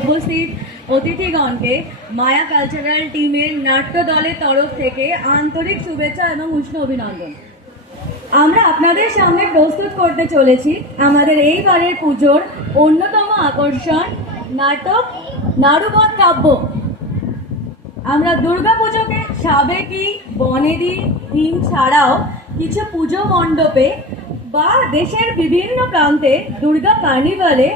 উপস্থিত অতিথিগণকে মায়া কালচারাল টিমের নাট্য দলের তরফ থেকে আন্তরিক শুভেচ্ছা এবং উষ্ণ অভিনন্দন। আমরা আপনাদের সামনে প্রস্তুত করতে চলেছি আমাদের এইবারের পুজোর অন্যতম আকর্ষণ নাটক নারুবন কাব্য। আমরা দুর্গাপুজোকে সাবেকি বনেদি থিম ছাড়াও কিছু পুজো মণ্ডপে বা দেশের বিভিন্ন প্রান্তে দুর্গা কার্নিভালে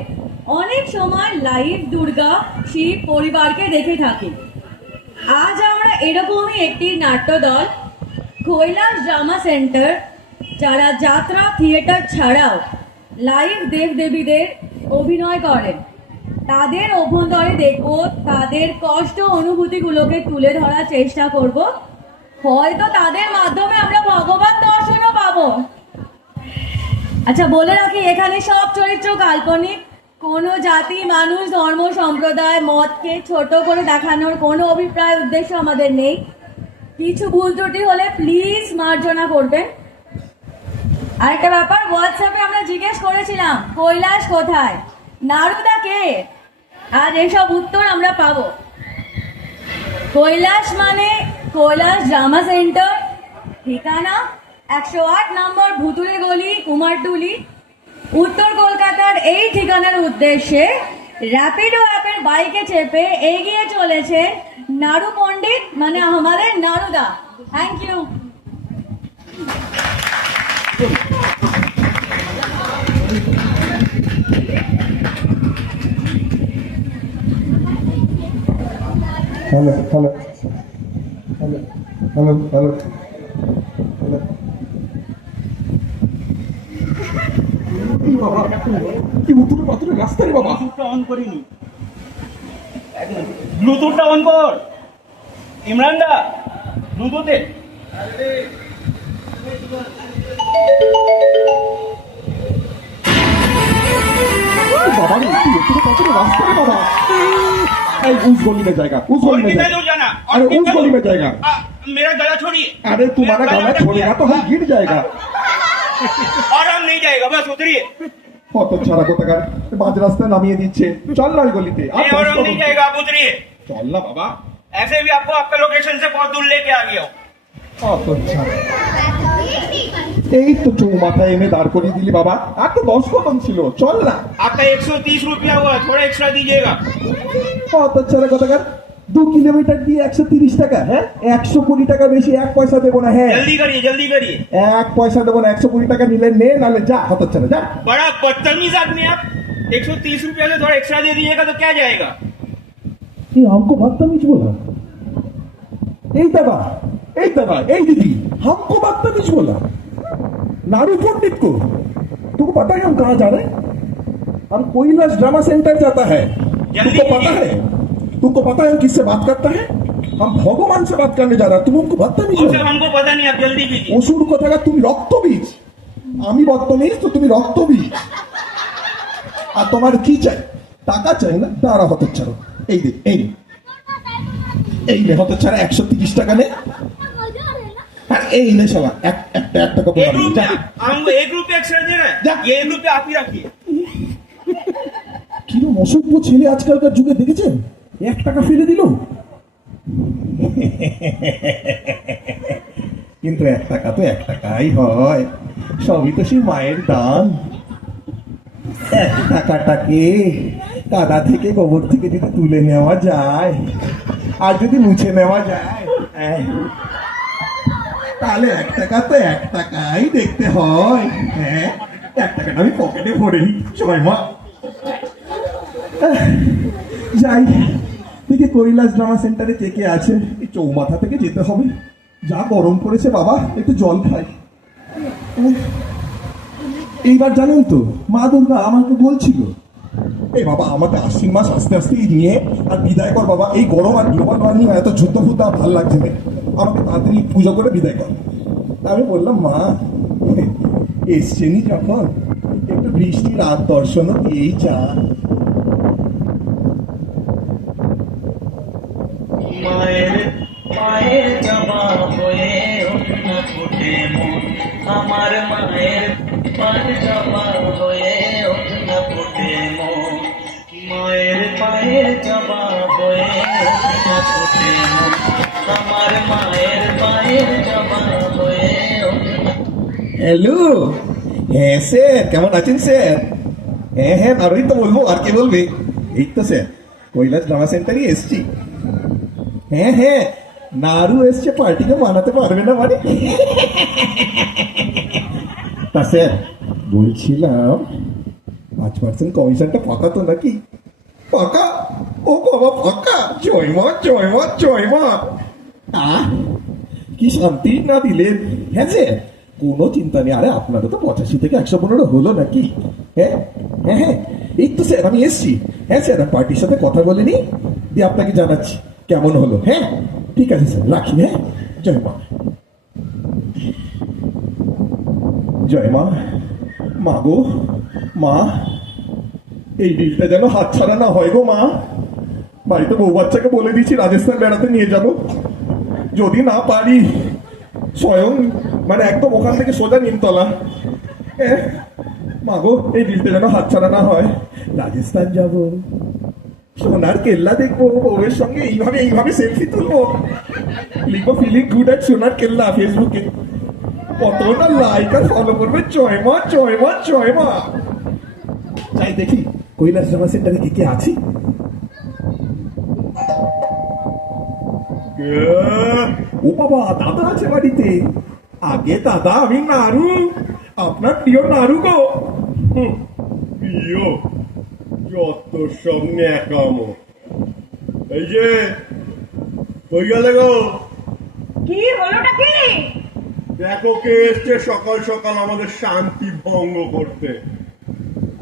অনেক সময় লাইভ দুর্গা শিব পরিবারকে দেখে থাকি। আজ আমরা এরকমই একটি নাট্যদল কৈলাস ড্রামা সেন্টার, যারা যাত্রা থিয়েটার ছাড়াও লাইভ দেবদেবীদের অভিনয় করেন, তাদের অভ্যন্তরে দেখব, তাদের কষ্ট অনুভূতিগুলোকে তুলে ধরার চেষ্টা করব। হয়তো তাদের মাধ্যমে আমরা ভগবান দর্শনও পাবো। আচ্ছা, বলে রাখি, এখানে সব চরিত্র কাল্পনিক। কোনো জাতি, মানুষ, ধর্ম, সম্প্রদায়, মতকে ছোট করে দেখানোর কোনো অভিপ্রায় উদ্দেশ্য আমাদের নেই। কিছু ভুল ত্রুটি হলে প্লিজ মার্জনা করবেন। আরেকটা ব্যাপার, হোয়াটসঅ্যাপে আমরা জিজ্ঞেস করেছিলাম কৈলাস কোথায়, নারুদা কে, আর এসব উত্তর আমরা পাবো। কৈলাস মানে কৈলাস ড্রামা সেন্টার, ঠিকানা 108 নম্বর ভুতুরে গলি, কুমারটুলি, উত্তর কলকাতার। এই ঠিকানার উদ্দেশ্যে র্যাপিডো অ্যাপের বাইকে চেপে এগিয়ে চলেছে নারু পণ্ডিত, মানে আমাদের নারুদা। Thank you. Hello hello hello hello hello hello. বাবা, কি উত্তরে পাথরে রাস্তা রে বাবা। ব্লুটুথটা অন করিনি। ব্লুটুথটা অন কর ইমরান দা, ব্লুটুথে। बाबा ने उतरे पाथरे रास्ता रे बाबा। उस गली में जाएगा, उस गली में जाएगा। अरे उस गली में जाएगा। मेरा गला छोड़िए। अरे तुम्हारा गला छोड़ेगा तो हम गिर जाएगा और हम नहीं जाएगा, बस उतरिए। কত ছাড়া কোথাকার বাজ রাস্তায় নামিয়ে দিচ্ছে। চল না ওই গলিতে। और हम नहीं जाएगा, आप उतरिए। চল না বাবা। ऐसे भी आपको आपका लोकेशन से बहुत दूर लेके आ गया हूँ। কত ছাড়া, এই তো চৌমাথায় এনে দাঁড় করিয়ে দিলি বাবা। আর তো 10 কদম ছিল, চল না। आपका 130 रुपया हुआ, थोड़ा एक्स्ट्रा दीजिएगा। কত ছাড়া কোথাকার 2 কিলোমিটার দিয়ে 130 টাকা। হ্যাঁ, 100 কোটি টাকা বেশি, 1 পয়সা দেবো না। হ্যাঁ, जल्दी करिए, जल्दी करिए। 1 পয়সা দেবো না। 100 কোটি টাকা নিলে নে, নালে যা। কত ছাড়া যা। बड़ा बदतमीज आदमी आप। 130 रुपया से थोड़ा एक्स्ट्रा दे दीजिएगा तो क्या जाएगा। ये हमको बदतमीज बोला। এই দাদা, এই দাদা, এই দিদি, हमको बदतमीज बोला। नारू पंडित को तुमको पता है हम कहाँ जा रहे हैं? हम कोइलास ड्रामा सेंटर जाता है। तुमको पता है? तुमको पता है हम किससे बात करता है? हम भगवान से बात करने जा रहा है। तुम हमको बदतमीज और बोला। सर हमको पता नहीं, आप जल्दी कीजिए। অসুর কথাটা তুমি রক্তবীজ, আমি বদতমিজ তো তুমি রক্তবীজ। আর তোমার কি চাই? টাকা চাই না? দাঁড়া হতে ছাড়ো। এই দে, এই নে। এই নে হতে ছাড়া 130 টাকা নে। আর এই নে শালা একটা কপি 1 যা। रुपया, हमको 1 रुपया एक्स्ट्रा दे रहे जा। हैं। ये 1 रुपया आप ही रखिए। কিরম অসভ্য ছেলে আজকালকার যুগে, দেখেছেন? 1 টাকা ফেলে দিল। কিন্তু 1 টাকা তো 1 টাকাই হয়, সবই তো সেই মায়ের দান। 1 টাকাটাকে কাদা থেকে, গোবর থেকে যদি তুলে নেওয়া যায় আর যদি মুছে নেওয়া যায়, তাহলে 1 টাকা তো 1 টাকাই দেখতে হয়। হ্যাঁ, 1 টাকাটা আমি পকেটে ভরে নি সবাই মা। যাই দেখি কৈলাস ড্রামা সেন্টারে কে কে আছে। এই চৌমাথা থেকে যেতে হবে, যা গরম পড়েছে বাবা, একটু জল খাই। এইবার জানেন তো মা দুর্গা আমাকে বলছিল, এই বাবা আমাকে আশ্বিন মাস আস্তে আস্তে নিয়ে আর বিদায় কর বাবা। এই গরম আর গ্লোবাল ওয়ার্মিং, এত যুদ্ধ ফুদ্ধ ভাল লাগছে না, আমাকে তাড়াতাড়ি পুজো করে বিদায় কর। আমি বললাম, মা এসছেনি যখন একটু বৃষ্টি রাত দর্শনও দিয়েই যা। মায়ের পায়ের জমা হয়ে অন্য ফুটে মন, আমার মায়ের পায়ের জমা হয়ে অন্য ফুটে মন, মায়ের পায়ের জবা হয়ে ওঠে না ফুটে মন আমার মায়ের পায়ের জবা হয়ে ওঠে না। হ্যালো, হ্যাঁ স্যার, কেমন আছেন স্যার? হ্যাঁ হ্যাঁ, আরোই তো বলবো, আর কে বলবে? এই তো স্যার, কৈলাস ড্রামা সেন্টারই এসছি। হ্যাঁ হ্যাঁ, নাড়ু এসছে, পার্টিকে বানাতে পারবে না মানে। তা স্যার বলছিলাম 5% কমিশনটা পাকা তো নাকি? পাকা? ও বাবা পাকা! জয় মা জয় মা জয় মা! আহ, কি শান্তি না দিলেন। হ্যাঁ স্যার, কোনো চিন্তা নেই। আরে আপনারও তো 85 থেকে 115 হলো নাকি? হ্যাঁ হ্যাঁ হ্যাঁ, এই তো স্যার আমি এসছি। হ্যাঁ স্যার, আমি পার্টির সাথে কথা বলে নিই, দিয়ে আপনাকে জানাচ্ছি কেমন হলো। হ্যাঁ ঠিক আছে স্যার, রাখি। হ্যাঁ, জয় মা। জয় মা। মা গো, মা, এই ডিলটা যেন হাতছাড়া না হয় গো মা। বাড়িতে বউ বাচ্চাকে বলে দিচ্ছি রাজস্থান বেড়াতে নিয়ে যাব। যদি না পারি স্বয়ং মানে একদম ওখান থেকে সোজা নিমতলা। মা গো, এই ডিলটা যেন হাতছাড়া না হয়। রাজস্থান যাব, সোনার কেল্লা দেখবো, বউয়ের সঙ্গে এইভাবে এইভাবে সেলফি তুলবো, লিখবো ফিলিং গুড অ্যাট সোনার কেল্লা ফেসবুকে। কত না লাইক আর ফলো করবে। জয় মা জয় মা জয় মা। যাই দেখি কৈলাস ড্রামা সেন্টারে কে কে আছি। ও বাবা, দাদা আছে বাড়িতে। আগে দাদা, আমি নাড়ু, আপনার প্রিয় নাড়ু গো। প্রিয় যত সব ন্যাকামো। এই যে কই গেলে গো? কি হলোটা কি? দেখো কে এসছে সকাল সকাল আমাদের শান্তি ভঙ্গ করতে।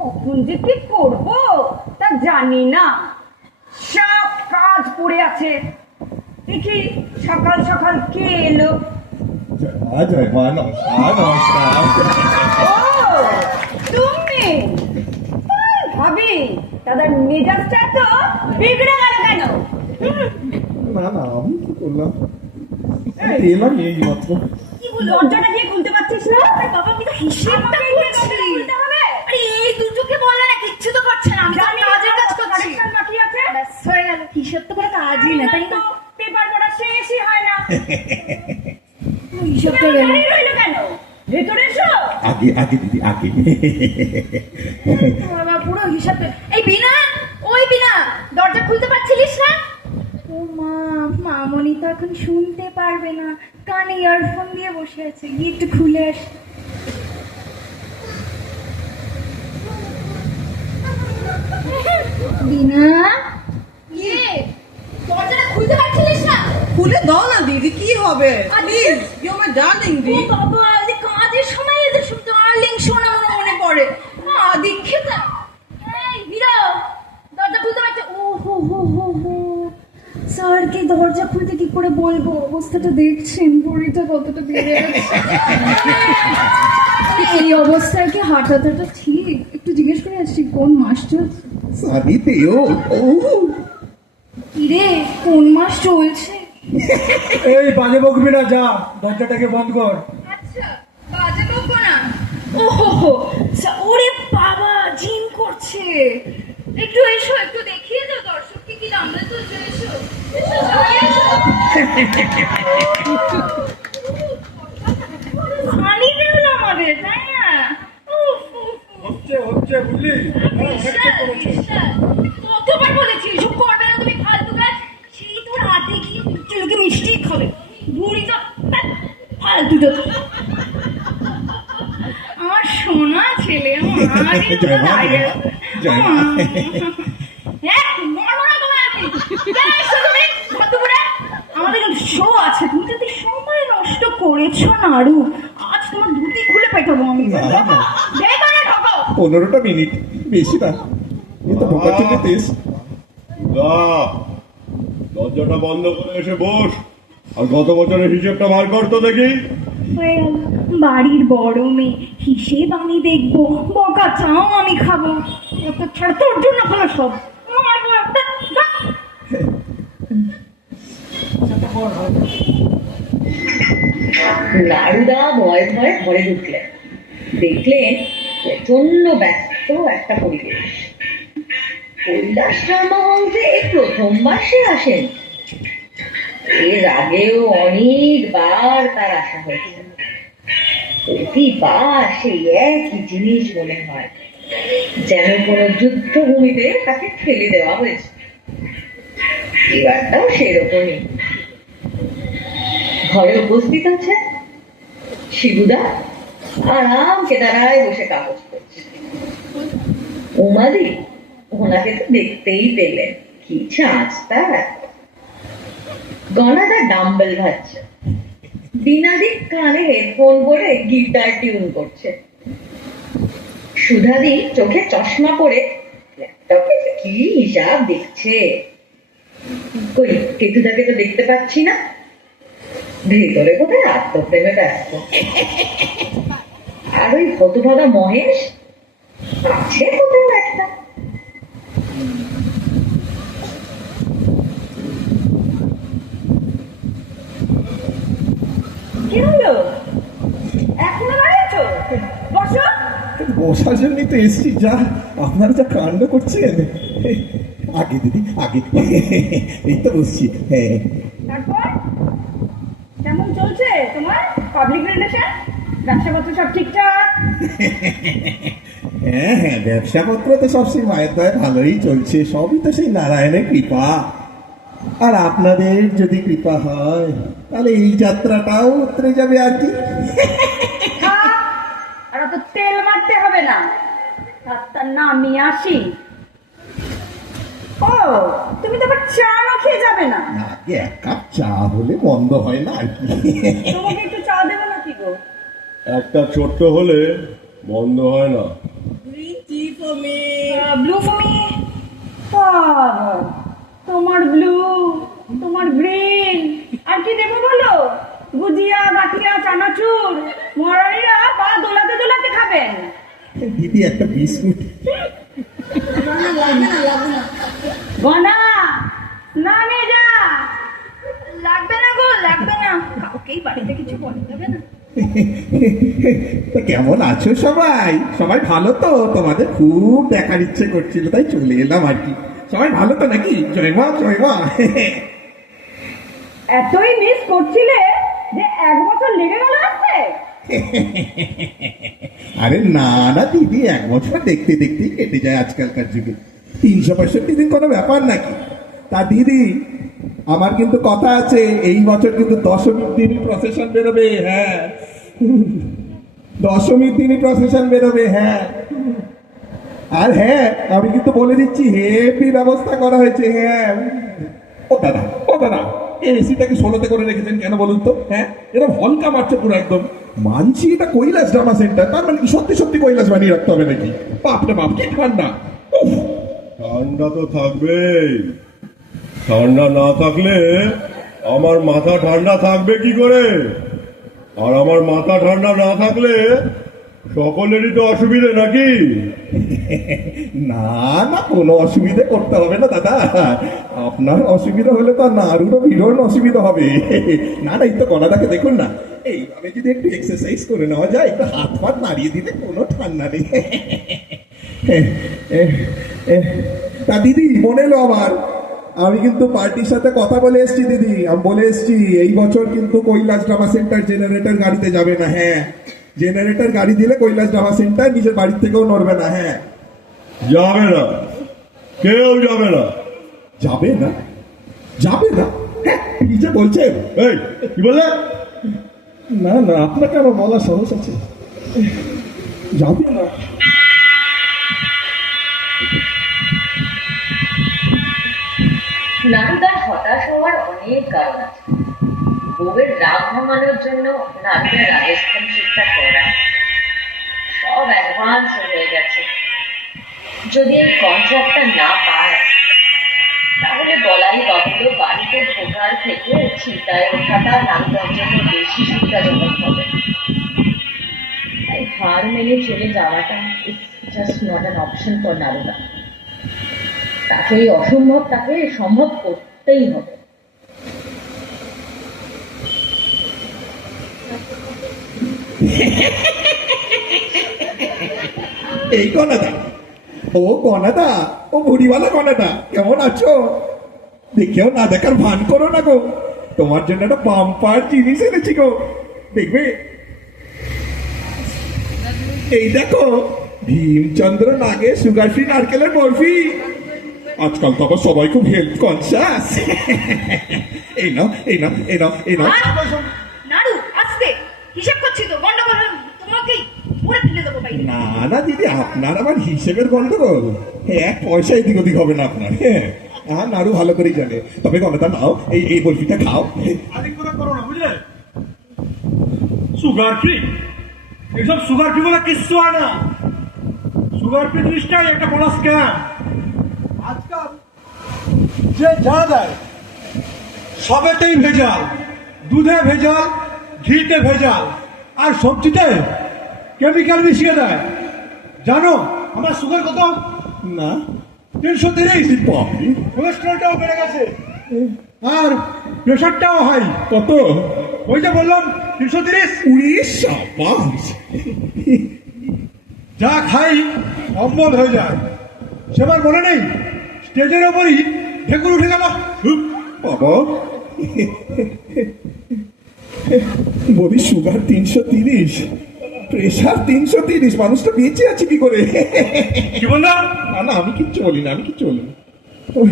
কখন যে কি করবো তা জানি না, সব কাজ পড়ে আছে। দেখি সকাল সকাল কে এলো। জয় মা, নমস্কার নমস্কার। ও তুমি? তাই ভাবি দাদার মেজাজটা তো বিগড়ে গেল কেন? না না, আমি কি করলাম? এলাম এই মাত্র। কি বল, দরজাটা দিয়ে খুলতে পারছিস না? আরে বাবা, আমি তো হিসেবটা করছি। খুলতে হবে। আরে এই দুটোকে বলে না, কিচ্ছু তো করছে না। আমি তো কাজের কাজ করছি। বাকি আছে, ব্যাস হয়ে গেল। হিসেব তো কোনো কাজই না, তাই না? পেপার পড়া শেষই হয় না। হিসেবটা গেল রইলো কেন? ভেতরে এসো। আগে আগে দিদি আগে। বাবা, পুরো হিসাব। এই বিনা, ওই বিনা, দরজা খুলতে পারছিলিস না? ও মা, মামনি তো এখন শুনতে পারবে না, কানে ইয়ারফোন দিয়ে বসে আছে। গিয়ে একটু খুলে আস। বিনা, ইয়ে, দরজাটা খুলতে পারছিলিস না? খুলে দাও না দিদি, কি হবে? প্লিজ, ইউ মাই ডার্লিং দি। ও বাবা, এই কাজের সময় এদের শুধু ডার্লিং শোনা মনে পড়ে। দীক্ষিতা, এই হিরো, দরজা খুলতে পারছে? ও হো হো হো হো, স্যারকে দরজা খুলতে কি করে বলবো? অবস্থাটা দেখছেন, ভরিটা কতটা বেড়ে গেছে। এই অবস্থায় কি হাঁটাটা ঠিক? একটু জিজ্ঞেস করে আসছি কোন মাস চলছে। সানি তেও। কিরে, কোন মাস চলছে? এই বাজে বকবি না, যা দরজাটাকে বন্ধ কর। আচ্ছা, বাজে বকবো না। ও হো হো, ওরে বাবা, জিম করছে। একটু এসো, একটু দেখিয়ে দাও দর্শককে কি আমরা তো এসো এসো, সবাই এসো। খালি বেরোলো আমাদের, তাই না? উফ, উফ, উফ। হচ্ছে বুঝলি? বিশাল, বিশাল। কতবার বলেছি এসব করবে না তুমি, ফালতু কাজ। সেই তোর হাতে গিয়ে চুলকে মিষ্টি খাবে, বুড়ি তো ফালতু তো। আমার সোনা ছেলে, আমাদের জয় মা, জয় মা। আমাদের শো আছে, তুমি যদি সময় নষ্ট করেছো নাড়ু, আজ তোমার ধুতি খুলে পেটাবো আমি। না, না। দেখো না, ঢোকো। 15টা মিনিট, বেশি না। এই তো ঢোকার জন্য তেজ। দা, দরজাটা বন্ধ করে এসে বস, আর গত বছরের হিসেবটা বার করতো দেখি। হয়ে গেল। বাড়ির বড় মেয়ে, হিসেব আমি দেখবো, বকা চাও আমি খাবো। অত ছাড়া তোর জন্য হলো সব। মারবো একটা, ধর। নারুদা ভয়ে ভয়ে ঘরে ঢুকলেন, দেখলেন প্রচন্ড ব্যস্ত একটা পরিবেশ। কৈলাস ড্রামা হাউসে এই প্রথমবার সে আসেন। এর আগেও অনেকবার তার আসা হয়েছে। প্রতিবার সেই একই জিনিস মনে হয়, যেন কোনো যুদ্ধভূমিতে তাকে ঠেলে দেওয়া হয়েছে। এবারটাও সেরকমই। ঘরে উপস্থিত আছে শিবুদা, আরাম কেদারায় বসে কাগজ করছে। উমাদি ওনাকে তো দেখতেই পেলেন, কি চাঁচ তার। গলাটা ডাম্বেল ভাজছে, দিনাদি কানে হেডফোন পরে গিটার টিউন করছে। সুধাদি চোখে চশমা পরে ল্যাপটপে কি হিসাব দেখছে। কই কেতুদাকে তো দেখতে পাচ্ছি না, ভেতরে কোথায় আত্মপ্রেমে ব্যস্ত। আর ওই হতভাগা মহেশ আছে কোথাও একটা। কি হলো? এখনো দাঁড়িয়েছো? বসো। বসার জন্যই তো এসছি। যা আপনারা যা কাণ্ড করছেন। আগে দিদি আগে, এই তো বসছি। হ্যাঁ, তারপর কেমন চলছে তোমার পাবলিক রিলেশন? ব্যবসাপত্র সব ঠিকঠাক? হ্যাঁ হ্যাঁ, ব্যবসাপত্র তো সব সেই মায়ের দয়ে ভালোই চলছে। সবই তো সেই নারায়ণের কৃপা। আর আপনাদের যদি কৃপা হয় তাহলে এই যাত্রাটাও উতরে যাবে আর কি। আর অত তেল মারতে হবে না। তার না আমি আসি। ও, তুমি তো আবার চা না খেয়ে যাবে না? আগে এক কাপ চা হলে বন্ধ হয় না আর কি। তোমাকে একটু চা দেবো নাকি গো? একটা ছোট্ট হলে বন্ধ হয় না। Blue for me. তোমার ব্লু, তোমার গ্রিন, আর কি দেবো বলো? গুজিয়া, গাঠিয়া, চানাচুর। মরারিরা পা দোলাতে দোলাতে খাবেন। দিদি একটা বিস্কুট। গনা, না নিয়ে যা। লাগবে না গো, লাগবে না। কাউকেই বাড়িতে কিছু বলতে হবে না। তো কেমন আছো সবাই? সবাই ভালো তো? তোমাদের খুব দেখার ইচ্ছে করছিল তাই চলে এলাম আর কি। সবাই ভালো তো নাকি? জয় মা জয় মা। এতই মিস করছিলে যে 1 বছর লেগে গেল আসতে? আরে না না দিদি, 1 বছর দেখতে দেখতেই কেটে যায় আজকালকার যুগে। 365 দিন কোনো ব্যাপার নাকি? তা দিদি, আমার কিন্তু কথা আছে, এই বছর কিন্তু দশমীর দিনই প্রসেশন বেরোবে। হ্যাঁ, দশমীর দিনই প্রসেশন বেরোবে। হ্যাঁ, আর হ্যাঁ আমি কিন্তু বলে দিচ্ছি, হেভি ব্যবস্থা করা হয়েছে। হ্যাঁ, ও দাদা ও দাদা, এই এসিটাকে 16তে করে রেখেছেন কেন বলুন তো? হ্যাঁ, এরকম হলকা মারছে পুরো একদম। মানছি এটা কৈলাস ড্রামা সেন্টার, তার মানে কি সত্যি সত্যি কৈলাস বানিয়ে রাখতে হবে নাকি? বাপরে বাপ, কি ঠান্ডা! উফ! ঠান্ডা তো থাকবেই। ঠান্ডা না থাকলে আমার মাথা ঠান্ডা থাকবে কি করে? আর আমার মাথা ঠান্ডা না থাকলে সকলেরই তো অসুবিধে নাকি? না না, কোনো অসুবিধে করতে হবে না দাদা। আপনার অসুবিধা হলে তো নারুরও ভীষণ অসুবিধা হবে। না না, এই তো গলাটাকে দেখুন না, এইভাবে যদি একটু এক্সারসাইজ করে নেওয়া যায়, একটু হাত ফাত নাড়িয়ে দিলে কোনো ঠান্ডা নেই। তা দিদি, মনে এলো আমার, আমি কিন্তু পার্টির সাথে কথা বলে এসছি দিদি। আমি বলে এসছি এই বছর কিন্তু কৈলাস ড্রামা সেন্টার জেনারেটর গাড়িতে যাবে না। হ্যাঁ, জেনারেটর গাড়ি দিলে কৈলাস ড্রামা সেন্টার নিজের বাড়ির থেকেও নড়বে না। হ্যাঁ, যাবে না, কেউ যাবে না। যাবে না? যাবে না? হ্যাঁ, কি যে বলছেন? এই কি বললে? না না, আপনাকে আমার বলার সাহস আছে। যাবে না? নারুদার হতাশ হওয়ার অনেক কারণ আছে। বউয়ের রাগ ভাঙানোর জন্য নারুদার রাজস্থান শিক্ষা করা সব অ্যাডভান্স হয়ে গেছে। যদি এই কন্ট্রাক্টটা না পায় তাহলে বলাই বাহুল্য বাড়িতে ঢোকার থেকে চিন্তায় ওঠাটা নারুদার জন্য বেশি সুবিধাজনক হবে। তাই হার মেনে চলে যাওয়াটা it's just not an option for নারুদা। তাকে এই অসম্ভব তাকে সম্ভব করতেই হবে। এই কথা, ও কনাদা, ও বুড়িওয়ালা কনাদা, কেমন আছো? দেখেও না দেখার ভান করো না গো, তোমার জন্য একটা বাম্পার জিনিস এনেছি গো, দেখবে? এই দেখো, ভীমচন্দ্র নাগে সুগার ফ্রি নারকেলের বরফি। আজকাল তো আবার সবাই খুব হেলথ কনসিয়াস। এই নাও, এই নাও, এই নাও, এই নাও। নাড়ু আসতে হিসাব করছি তো, গন্ডগোল হলে তোমাকেই পুরো তুলে দেবো বাইরে। না না দিদি, আপনার আবার হিসেবের গন্ডগোল, এক পয়সা এদিক ওদিক হবে না আপনার। হ্যাঁ, নাড়ু ভালো করেই জানে। তবে গণতা নাও, এই বরফিটা খাও। আদিক করে করো না, বুঝলে? সুগার ফ্রি, এইসব সুগার ফ্রি বলে কিচ্ছু হয় না। সুগার ফ্রি জিনিসটাই একটা বড় স্ক্যাম। আজকাল যে যা দেয় সবেতেই ভেজাল, দুধে ভেজাল, ঘিতে ভেজাল, আর সবজিতে কেমিক্যাল মিশিয়ে দেয়। জানো আমার সুগার কত? না 330। বাপরে, কোলেস্ট্রলটাও বেড়ে গেছে, আর প্রেশারটাও হাই। কত? ওই যে বললাম 330। উড়িয়ে সাবাস। যা খাই অম্বল হয়ে যায়। সেবার মনে নেই স্টেজের ওপরই ঢেকুর উঠে গেল। বাবা, বলি সুগার 330, প্রেশার 330, মানুষটা বেঁচে আছে কি করে? কি বললাম? না না, আমি কিচ্ছু বলি না, আমি কিচ্ছু বলি না। ওই,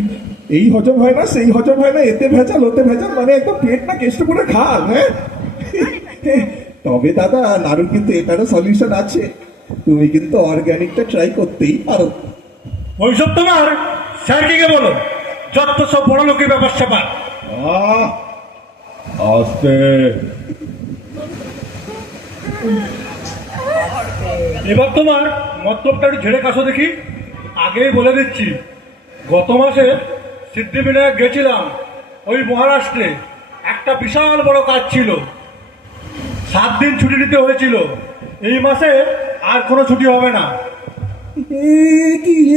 এই হজম হয় না, সেই হজম হয় না, এতে ভেজাল ওতে ভেজাল, মানে একদম পেট না কেষ্ট করে খান। হ্যাঁ, তবে দাদা নাড়ু কিন্তু এটারও সলিউশন আছে, তুমি কিন্তু অর্গানিকটা ট্রাই করতেই পারো। ওইসব তোমার স্যারকে বলো, যত সব বড় লোকের ব্যাপার স্যাপার। আস্তে। এবার তোমার মতলবটা একটু ঝেড়ে কাশো দেখি। আগেই বলে দিচ্ছি, গত মাসে সিদ্ধিবিনায়ক গেছিলাম ওই মহারাষ্ট্রে, একটা বিশাল বড় কাজ ছিল, 7 দিন ছুটি নিতে হয়েছিল। এই মাসে আর কোনো ছুটি হবে না।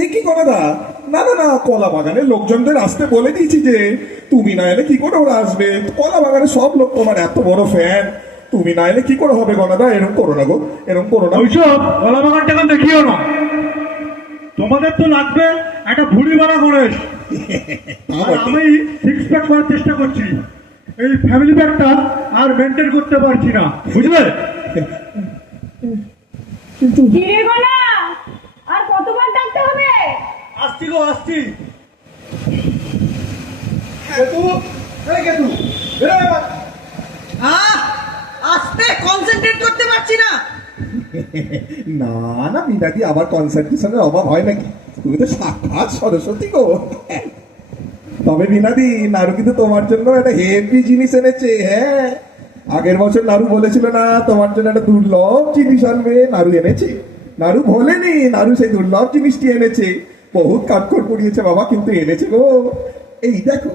এ কি কনাদা? না না না, কলা বাগানের লোকজনদের আসতে বলে দিয়েছি যে তুমি না এলে কি করে ওরা আসবে? কলা বাগানের সব লোক তোমার এত বড় ফ্যান, তুমি না এলে কি করে হবে গনাদা? এরকম করো না গো, এরকম করো না। ওইসব কলা বাগানটাকে দেখিও না। তোমাদের তো লাগবে একটা ভুড়ি মারা গণেশ, আর আমি 6 প্যাক করার চেষ্টা করছি। এই ফ্যামিলি প্যাকটা আর মেনটেন করতে পারছি না, বুঝলে? কিরে গোনা, আর কতবার ডাকতে হবে? আসছি গো, আসছি। কেতু, এই কেতু, বেরো এবার। আসতে কনসেন্ট্রেট করতে পারছি না। না না বিনাদি, আবার কনসেন্ট্রেশনের অভাব হয় নাকি? তুমি তো সাক্ষাৎ সরস্বতী গো। তবে বিনাদি, নাড়ু কিন্তু তোমার জন্য একটা হেভি জিনিস এনেছে। হ্যাঁ, আগের বছর নাড়ু বলেছিল না তোমার জন্য একটা দুর্লভ জিনিস আনবে, নাড়ু এনেছে। নাড়ু ভোলেনি, নাড়ু সেই দুর্লভ জিনিসটি এনেছে। বহুত কাঠখড় পড়িয়েছে বাবা, কিন্তু এনেছে গো। এই দেখো,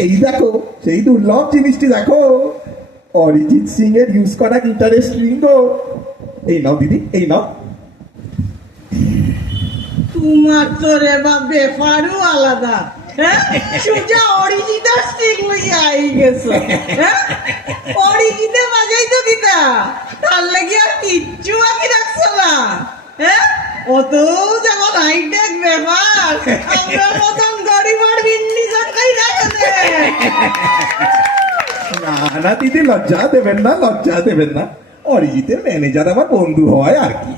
এই দেখো সেই দুর্লভ জিনিসটি দেখো, অরিজিৎ সিং এর ইউজ করা গিটারের স্ট্রিং গো। এই নাও দিদি, এই নাও। তোমার তো রে বা বেফারও আলাদা। হ্যাঁ, সুজা অরিজিতার স্টিক লইয়া আই গেছে। হ্যাঁ, অরিজিতে বাজাই তো দিতা, তার লাগি আর কিচ্ছু বাকি রাখছো না। হ্যাঁ, অত যেমন হাইটেক ব্যাপার, আমরা মতন গরিবার বিন্দি সরকারি দেখা না না দিদি, লজ্জা দেবেন না, লজ্জা দেবেন না। অরিজিতের ম্যানেজার আমার বন্ধু হয় আর কি।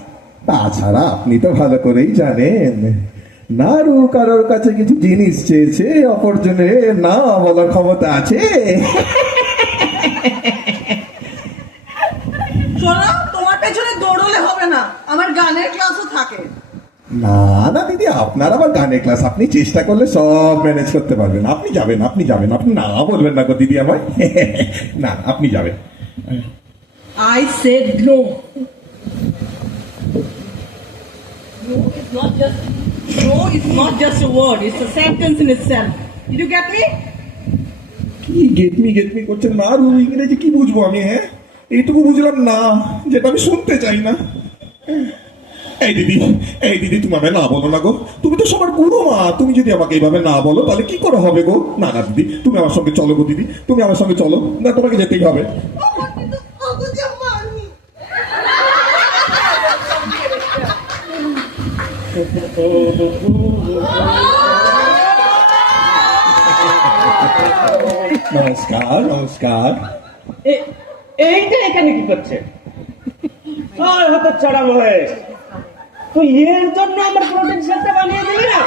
তাছাড়া আপনি তো ভালো করেই জানেন, নাড়ু কারোর কাছে কিছু জিনিস চেয়েছে, অপরজনের না বলার ক্ষমতা আছে। শোনো, তোমার পেছনে দৌড়লে হবে না, আমার গানের ক্লাসও থাকে। না না দিদি, আপনার আবার গানের ক্লাস, আপনি চেষ্টা করলে সব ম্যানেজ করতে পারবেন। আপনি যাবেন, আপনি যাবেন, আপনি না বলবেন না গো দিদি আমায়। না, আপনি যাবেন। I said no. No is not just a word, it's a sentence in itself. Did you get me? কি গেটমি করছেন? নাড়ু ইংরেজি কি বুঝবো আমি? হ্যাঁ, এইটুকু বুঝলাম না, যেটা আমি শুনতে চাই না। এই দিদি, এই দিদি, তুমি আমায় না বলো না গো, তুমি তো সবার গুরু মা। তুমি যদি আমাকে এইভাবে না বলো তাহলে কি করে হবে গো? না না দিদি, তুমি আমার সঙ্গে চলো গো দিদি, তুমি আমার সঙ্গে চলো। না, তোমাকে যেতেই হবে। আমার কিন্তু অগুজা মারনি। নমস্কার নমস্কার। এইটা এখানে কি করছে? আর হতো ছড়া মহেশ, তুই এর জন্য আমার প্রোটিন শেকটা বানিয়ে দিলি না?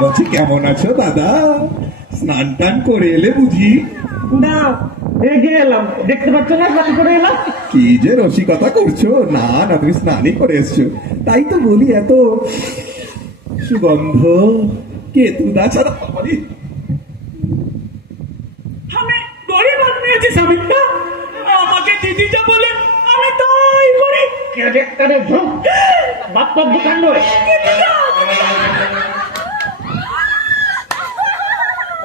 বলছি কেমন আছো দাদা? স্নান টান করে এলে বুঝি? না, এগিয়ে এলাম, দেখতে পাচ্ছ না স্নান করে এলাম। কি যে রসিকতা করছো! না না, তুমি স্নানই করে এসছো, তাই তো বলি এত সুগন্ধ। কেতুদা ছাড়া বাবারি। আমি গরিব আদমি আছি সাবিত্রা, আমাকে দিদি যা বলেন আমি তাই করি। কেটে কেটে ঝোঁক বাপ্পার দোকান নয়।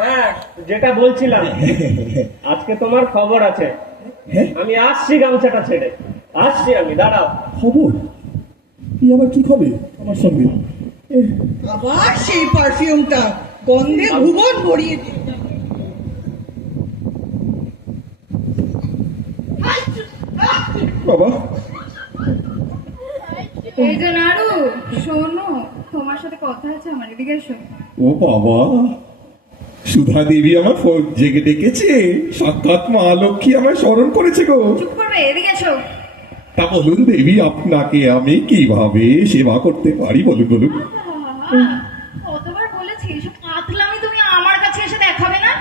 হ্যাঁ, যেটা বলছিলাম, আজকে তোমার খবর আছে। হ্যাঁ? আমি আসছি গামছাটা ছেড়ে, আসছি আমি, দাঁড়াও। খবর? কি আবার কি খবর আমার সঙ্গে? আবার সেই পারফিউমটা গন্ধে ভুবন ভরিয়ে দিল। বাবা, এই যে নাড়ু, শোনো, তোমার সাথে কথা আছে আমার, এদিকে এসো। ও বাবা, সুধা দেবী আমার ফোন জেগে ডেকেছে, সাক্ষাৎ মা লক্ষ্মী আমায় স্মরণ করেছে গো। চুপ করবে, এদিকে এসো। তা বলুন দেবী, আপনাকে আমি কিভাবে সেবা করতে পারি বলুন বলুন। কতবার বলেছি এসব কাতলামি তুমি আমার কাছে এসে দেখাবে না,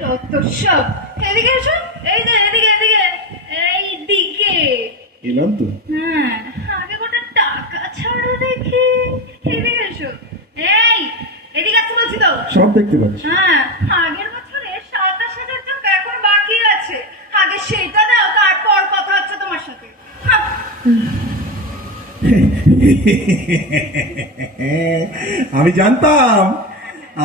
যত সব। এদিকে এসো, এই যে এদিকে এদিকে এইদিকে। এলাম তো। হ্যাঁ, আগে গোটা টাকা ছাড়ো দেখি। এদিকে এসো, এই এদিকে আসতে বলছি তো। সব দেখতে পাচ্ছি। হ্যাঁ, আগের বছরে 27,000 টাকা এখন বাকি আছে, আগে সেটা দাও, তারপর কথা হচ্ছে তোমার সাথে। হ্যাঁ। আমি জানতাম,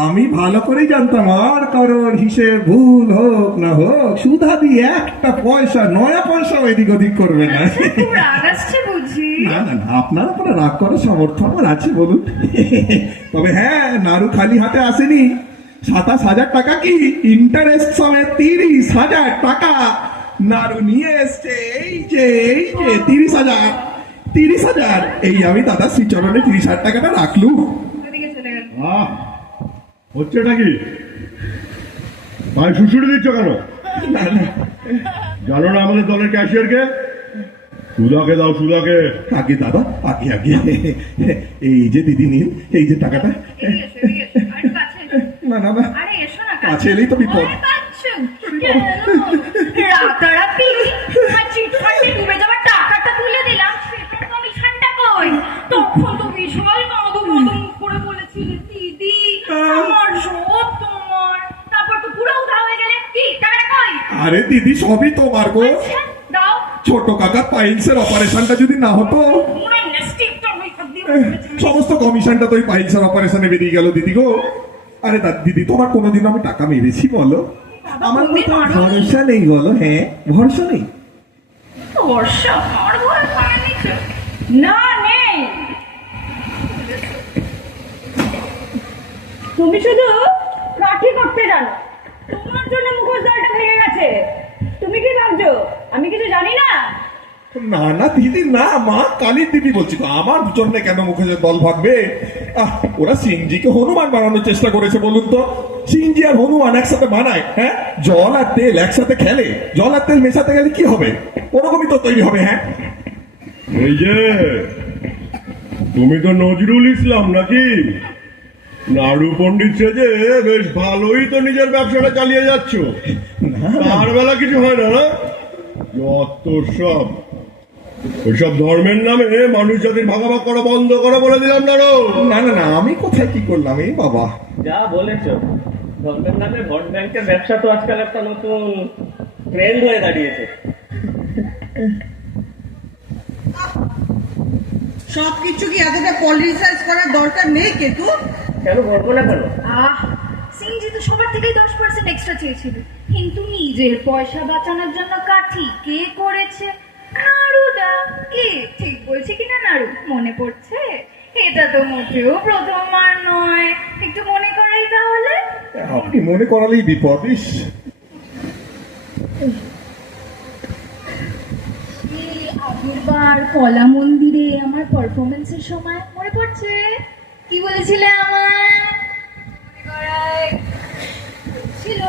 আমি ভালো করেই জানতাম, আর কারোর হিসেব ভুল হোক না হোক সুধা দিয়ে একটা পয়সা, নয়া পয়সা এদিক ওদিক করবে না। খুব রাগ আসছে বুঝি? না না না, আপনার উপরে রাগ করার সামর্থ্য আমার আছে বলুন। তবে হ্যাঁ, নাড়ু খালি হাতে আসেনি। 27,000 টাকা কি ইন্টারেস্ট সমেত 30,000 টাকা নাড়ু নিয়ে এসছে। এই যে 30,000 এই আমি দাদা শ্রীচরণে 30,000 টাকাটা রাখলু। ওদিকে চলে গেল। আহ, হচ্ছেটা কি? ভাই শুশুড়ি দিচ্ছ কেন? না না, জানো না আমাদের দলের ক্যাশিয়ারকে? সুধাকে দাও, সুধাকে। আগে দাদা, আগে আগে। এই যে দিদি নিন, এই যে টাকাটা। এদিকে এসো, এদিকে এসো, আরে কাছে এসো। না না না, আরে এসো না, কাছে এলেই তো বিপদ। ভয় পাচ্ছ? কেন? রাতারাতি আর চিটফান্ডে ডুবে যাওয়ার টাকাটা তুলে দিলাম, সেটার কমিশনটা কই? তখন তো বিশাল কাঁদো করে বলেছিলে, দিদি আমার সব তোমার। তারপর তো পুরো উধাও হয়ে গেলে, কি টাকাটা কই? আরে দিদি, সবই তোমার গো। আচ্ছা, দাও। ছোট কাকার পাইলসের অপারেশনটা যদি না হতো, পুরো ইন্ডাস্ট্রিটা আমি হাত দিয়ে সমস্ত কমিশনটা তো ওই পাইলসের অপারেশনে বেরিয়ে গেল দিদি গো। আরে দিদি, তোমার কোনোদিন আমি টাকা মেরেছি বলো? আমার তুমি তো মারোনি। ভরসা নেই বলো। হ্যাঁ, ভরসা নেই। বর্ষা আমার ঘরে পানি না নেই। তুমি শুধু কাঠি করতে জানো, তোমার জন্য মুখোশধারটা ভেঙে গেছে। তুমি কি ভাবছো আমি কিছু জানি না? না না দিদি, না, মা কালীর দিদি বলছি তো, আমার জন্য কেন মুখোশের দল ভাগবে? ওরা সিংজিকে হনুমান বানানোর চেষ্টা করেছে বলুন তো। সিংজি আর হনুমান একসাথে বানায়? হ্যাঁ, জল আর তেল একসাথে খেলে, জল আর তেল মেশাতে গেলে কি হবে? ওরকমই তো তৈরি হবে। হ্যাঁ, এই যে, তুমি তো নজরুল ইসলাম নাকি? নাড়ু পণ্ডিত সেজে বেশ ভালোই তো নিজের ব্যবসাটা চালিয়ে যাচ্ছ। তার বেলা কিছু হয় না, না? যত সব ওইসব ধর্মের নামে মানুষ জাতির ভাগাভাগ করা বন্ধ করা বলে দিলাম না। না না না, আমি কোথায় কি করলাম? এই বাবা, যা বলেছো, ধর্মের নামে ভোট ব্যাংকের ব্যবসা তো আজকাল একটা নতুন ট্রেন্ড হয়ে দাঁড়িয়েছে। সবকিছু কি এতটা পলিটিসাইজ করার দরকার নেই কেতু? কেন বলবো না কেন? সিংজি তো সবার থেকেই 10% এক্সট্রা চেয়েছিল, কিন্তু নিজের পয়সা বাঁচানোর জন্য কাঠি কে করেছে? নাড়ুদা। কি ঠিক বলছি কিনা নাড়ু, মনে পড়ছে? এটা তো মোটেও প্রথমবার নয়, একটু মনে করাই তাহলে। আপনি মনে করালেই বিপদ। ইস, আগের বার কলা মন্দিরে আমার পারফরমেন্সের সময় মনে পড়ছে কি বলেছিলে আমার ছিল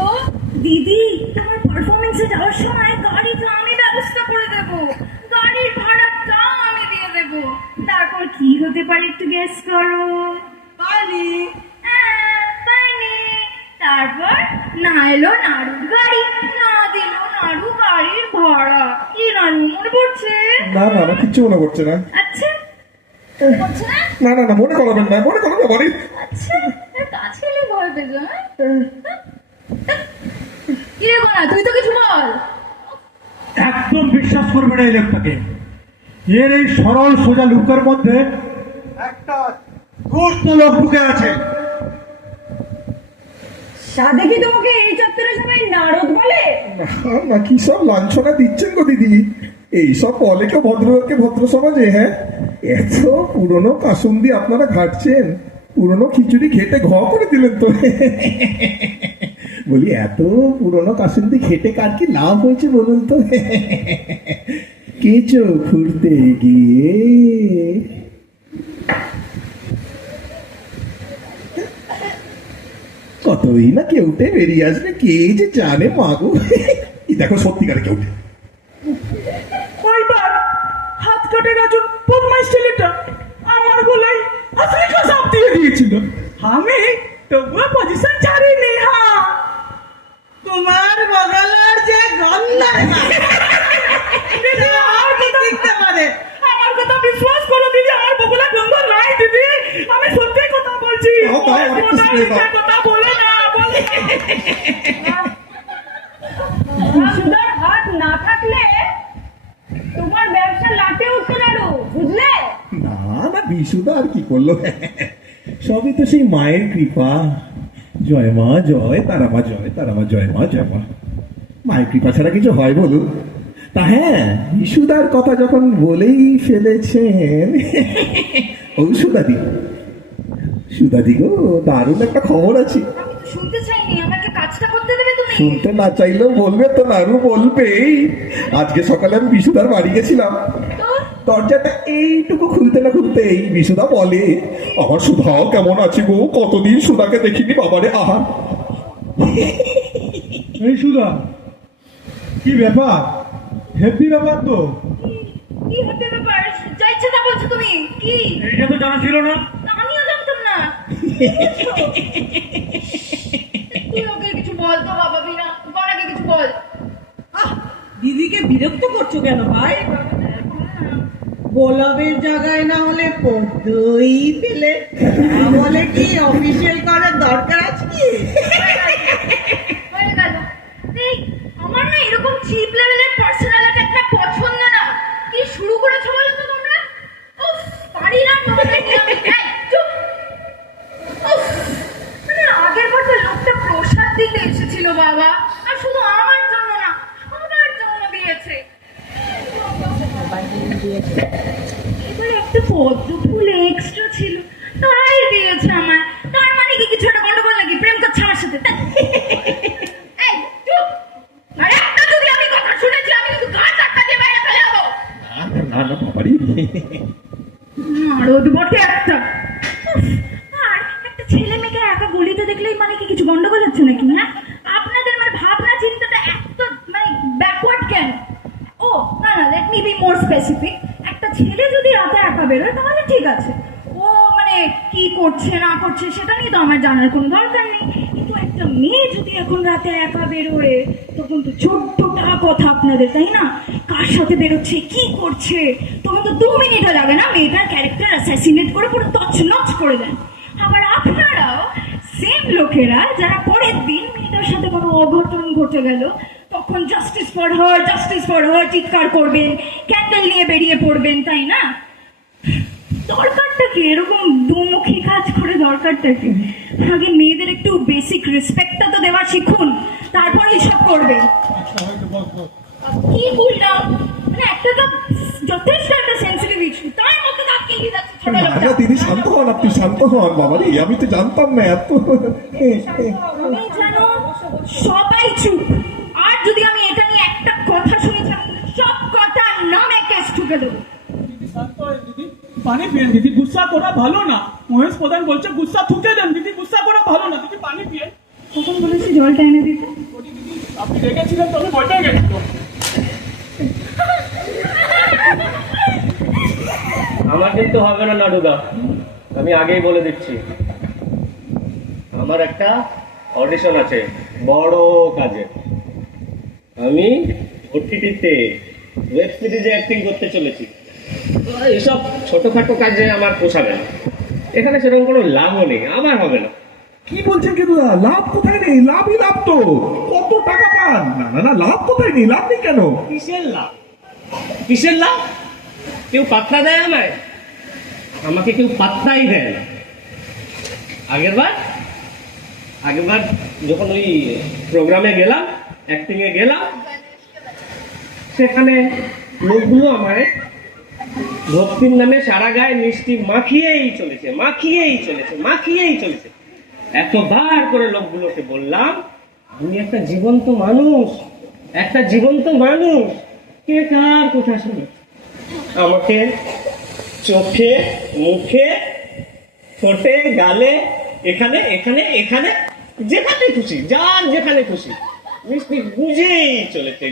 দিদি তোমার পারফরমেন্সে যাওয়ার সময় গাড়িটা আমি ব্যবস্থা করে দেব, গাড়ির ভাড়াটা আমি দিয়ে দেব। তারপর কি হতে পারে একটু গেস করো? পানি। পানি। তারপর না এলো নাড়ুর গাড়ি, না দিল নাড়ু গাড়ির ভাড়া। কি নাড়ু মনে পড়ছে? না না না, কিচ্ছু মনে করছে না। আচ্ছা পড়ছে না? না না না, মনে করাবেন না, মনে করাবে বাড়ি। আচ্ছা কাছে এলে ভয় পেয়েছো? কি রে গোনা, তুই তো কিছু বল। একদম বিশ্বাস করবে না এই লোকটাকে। এর এই সরল সোজা লুকের মধ্যে একটা দুষ্ট লোক ঢুকে আছে। সাধে কি তোমাকে এই চত্বরে সবাই নারদ বলে? না না, কি সব লাঞ্ছনা দিচ্ছেন গো দিদি, এইসব বলে কেউ ভদ্রলোককে ভদ্র সমাজে? হ্যাঁ, এত পুরনো কাসুন্দি আপনারা ঘাটছেন, পুরনো খিচুড়ি খেটে ঘ করে দিলেন তো। বলি এত পুরনো কাসুন্দি খেটে কার কি লাভ হয়েছে বলুন তো? কেঁচো খুঁড়তে গিয়ে কতই না কেউটে বেরিয়ে আসবে, কে যে জানে মাগো। দেখো সত্যিকারে কেউটে কয়বার হাত কাটে রাজু বদমাইশ ছেলেটা আমার গলায় আসলে চাপ দিয়ে দিয়েছিল, আমি তবুও পজিশন ছাড়িনি। হ্যাঁ, তোমার বগলের যে গন্ধ আর কি দেখতে পারে? আমার কথা বিশ্বাস করো দিদি, আমার বগলের গন্ধ নাই দিদি, আমি সত্যি কথা বলছি। দাও, দাও, আরেকটু spray দাও। কথা বলে না, বলে সুদার হাত না থাকলে তোমার ব্যবসা লাটে উঠতো না, বুঝলে? না না, বিশুদা আর কি করলো, সবই তো সেই মায়ের কৃপা। জয় মা জয়, তারা মা জয়, তারা মা জয়, মা জয় মা। মায়ের কৃপা ছাড়া কিছু হয় বলুন? তা হ্যাঁ, বিশুদার কথা যখন বলেই ফেলেছেন, ও সুদাদি, সুদাদি গো, দারুণ একটা খবর আছে। আমি তো শুনতে চাইনি, আমাকে কাজটা করতে দেবে তুমি? শুনতে না চাইলেও বলবে তো, নারু বলবেই। আজকে সকালে আমি বিশুদার বাড়ি গেছিলাম, তো দরজাটা এইটুকু খুলতে না খুলতেই বিশুদা বলে, আমার সুধাও কেমন আছে গো, কতদিন সুধাকে দেখিনি বাবারে। আহা, এই সুধা, কি ব্যাপার? হেভি ব্যাপার তো। কি হতে ব্যাপার? যা ইচ্ছে তা বলছো তুমি। কি? এইটা তো জানা ছিল না। আমিও জানতাম না। তুই ওকে কিছু বল তো বাবা, বিনা বড়াকে কিছু বল। দিদিকে বিরক্ত করছো কেন ভাই? গোলাপের জায়গায় না হলে পদ্মই পেলে, বলে কি অফিসিয়াল করার দরকার আছে কি? হয়ে গেল। এই আমার না এরকম চিপ লেভেলের পার্সোনাল অ্যাটাকটা পছন্দ না। কি শুরু করেছো বলো তো তোমরা? উফ, পারি না তোমাদের নিয়ে আমি। এই, চুপ। উফ, মানে আগের বার তো লোকটা প্রসাদ দিতে এসেছিল বাবা, আর শুধু আমার জন্য না, সবার জন্য দিয়েছে। এবারে একটা পদ্ম ফুল এক্সট্রা ছিল, তাই দিয়েছে আমায়। তার মানে কি কিছু একটা গন্ডগোল নাকি? প্রেম করছে আমার সাথে? এই, চুপ। আর একটা যদি আমি কথা শুনেছি, আমি কিন্তু গা চাক্কা দিয়ে বাইরে ফেলে যাবো। না না বাবারি, নারদ বটে একটা। উফ, আর একটা ছেলে মেয়েকে একা গলিতে দেখলেই মানে কি কিছু গন্ডগোল হচ্ছে নাকি? হ্যাঁ, আপনাদের মানে ভাবনা চিন্তাটা এত মানে ব্যাকওয়ার্ড কেন? ও না না, let me be more specific. একটা ছেলে যদি রাতে একা বেরোয় তাহলে ঠিক আছে, ও মানে কি করছে না করছে সেটা নিয়ে তো আমার জানার কোনো দরকার নেই। কিন্তু একটা মেয়ে যদি এখন রাতে একা বেরোয়, তখন তো 14টা কথা আপনাদের, তাই না? কার সাথে বেরোচ্ছে, কি করছে, তখন তো 2 মিনিটও লাগে না মেয়েটার ক্যারেক্টার অ্যাসাসিনেট করে পুরো তছনছ করে দেন। আবার আপনারাও সেম লোকেরা যারা পরের দিন মেয়েটার সাথে কোনো অঘটন ঘটে গেল, তখন জাস্টিস ফর হার চিৎকার করবেন, ক্যান্ডেল নিয়ে বেরিয়ে পড়বেন, তাই না? দরকারটা কি এরকম দুমুখী কাজ করে? দরকারটা কি? আগে মেয়েদের একটু বেসিক রেসপেক্টটা তো দেওয়া শিখুন, তারপর এইসব করবে। কি কুল ডাউন, মানে একটা তো যথেষ্ট একটা সেন্সিটিভ ইস্যু, তার মধ্যে তার কি যাচ্ছে ছোট না লোকটা। না দিদি, শান্ত হন, আপনি শান্ত হন বাবারি, আমি তো জানতাম না এত। আমি জানো সবাই চুপ। আর যদি আমি এটা নিয়ে একটা কথা শুনেছি, আমি সব কথা নামে কেস ঠুকে দেবো। পানি পিয়েন দিদি, গুসা করা ভালো না। মহেশ প্রধান বলছে গুসা থুকে দেন দিদি, গুসা করা ভালো না দিদি, পানি পিয়েন। কখন বলেছি জলটা এনে দিতে? আপনি রেগেছিলেন তো আমি বইটাই গেছিল। আমার কিন্তু হবে না নাড়ুদা, আমি আগেই বলে দিচ্ছি। আমার একটা অডিশন আছে বড় কাজে। আমি ওটিটিতে ওয়েব সিরিজে অ্যাক্টিং করতে চলেছি। এইসব ছোটখাটো কাজে আমার পোষাবে না, এখানে সেরকম কোনো লাভও নেই, আমার হবে না। কি বলছেন কেতুদা? লাভ কোথায় নেই? লাভই লাভ তো। কত টাকা পান? না না না, লাভ কোথায় নেই? লাভ নেই কেন? কিসের লাভ? কিসের লাভ? কেউ পাত্তা দেয় আমায়? আমাকে কেউ পাত্তাই দেয় না। আগেরবার যখন ওই প্রোগ্রামে গেলাম, অ্যাক্টিং এ গেলাম, সেখানে লোকগুলো আমায় ভক্তির নামে সারা গায়ে মিষ্টি মাখিয়েই চলেছে। এতবার করে লোকগুলোকে বললাম, তুমি একটা জীবন্ত মানুষ, কে কার কথা শুনে? আমাকে চোখে, মুখে, ঠোঁটে, গালে, এখানে, যেখানে খুশি মিষ্টি গুজেই চলেছে।